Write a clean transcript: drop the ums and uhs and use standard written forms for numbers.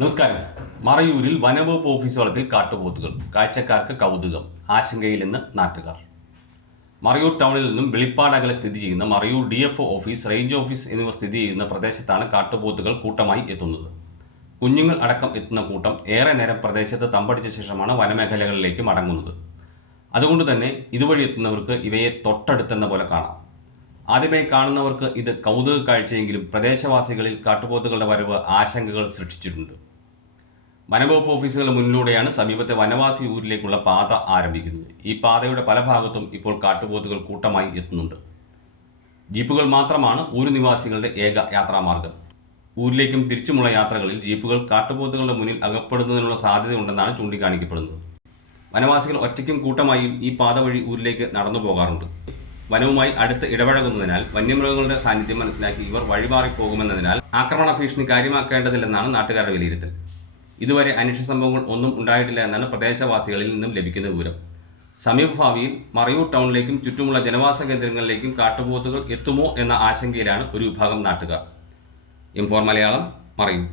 നമസ്കാരം. മറയൂരിൽ വനംവകുപ്പ് ഓഫീസ് വളപ്പിൽ കാട്ടുപോത്തുകൾ. കാഴ്ചക്കാർക്ക് കൗതുകം, ആശങ്കയിൽ നിന്ന് നാട്ടുകാർ. മറയൂർ ടൗണിൽ നിന്നും വെളിപ്പാടകലെ സ്ഥിതി ചെയ്യുന്ന Marayur DFO office, range office എന്നിവ സ്ഥിതി ചെയ്യുന്ന പ്രദേശത്താണ് കാട്ടുപോത്തുകൾ കൂട്ടമായി എത്തുന്നത്. കുഞ്ഞുങ്ങൾ അടക്കം എത്തുന്ന കൂട്ടം ഏറെ നേരം പ്രദേശത്ത് തമ്പടിച്ച ശേഷമാണ് വനമേഖലകളിലേക്ക് മടങ്ങുന്നത്. അതുകൊണ്ട് തന്നെ ഇതുവഴി എത്തുന്നവർക്ക് ഇവയെ തൊട്ടടുത്തെന്ന പോലെ കാണാം. ആദ്യമായി കാണുന്നവർക്ക് ഇത് കൗതുക കാഴ്ചയെങ്കിലും പ്രദേശവാസികളിൽ കാട്ടുപോത്തുകളുടെ വരവ് ആശങ്കകൾ സൃഷ്ടിച്ചിട്ടുണ്ട്. വനംവകുപ്പ് ഓഫീസുകളുടെ മുന്നിലൂടെയാണ് സമീപത്തെ വനവാസി ഊരിലേക്കുള്ള പാത ആരംഭിക്കുന്നത്. ഈ പാതയുടെ പല ഭാഗത്തും ഇപ്പോൾ കാട്ടുപോത്തുകൾ കൂട്ടമായി എത്തുന്നുണ്ട്. ജീപ്പുകൾ മാത്രമാണ് ഊരു നിവാസികളുടെ ഏക യാത്രാമാർഗം. ഊരിലേക്കും തിരിച്ചുമുള്ള യാത്രകളിൽ ജീപ്പുകൾ കാട്ടുപോത്തുകളുടെ മുന്നിൽ അകപ്പെടുന്നതിനുള്ള സാധ്യതയുണ്ടെന്നാണ് ചൂണ്ടിക്കാണിക്കപ്പെടുന്നത്. വനവാസികൾ ഒറ്റയ്ക്കും കൂട്ടമായും ഈ പാത വഴി ഊരിലേക്ക് നടന്നു പോകാറുണ്ട്. വനവുമായി അടുത്ത് ഇടപഴകുന്നതിനാൽ വന്യമൃഗങ്ങളുടെ സാന്നിധ്യം മനസ്സിലാക്കി ഇവർ വഴിമാറിപ്പോകുമെന്നതിനാൽ ആക്രമണ ഭീഷണി കാര്യമാക്കേണ്ടതില്ലെന്നാണ് നാട്ടുകാരുടെ വിലയിരുത്തൽ. ഇതുവരെ അനിഷ്ട സംഭവങ്ങൾ ഒന്നും ഉണ്ടായിട്ടില്ല എന്നാണ് പ്രദേശവാസികളിൽ നിന്നും ലഭിക്കുന്ന വിവരം. സമീപഭാവിയിൽ മറയൂർ ടൗണിലേക്കും ചുറ്റുമുള്ള ജനവാസ കേന്ദ്രങ്ങളിലേക്കും കാട്ടുപോത്തുകൾ എത്തുമോ എന്ന ആശങ്കയിലാണ് ഒരു വിഭാഗം നാട്ടുകാർ. M4 മലയാളം, മറയൂർ.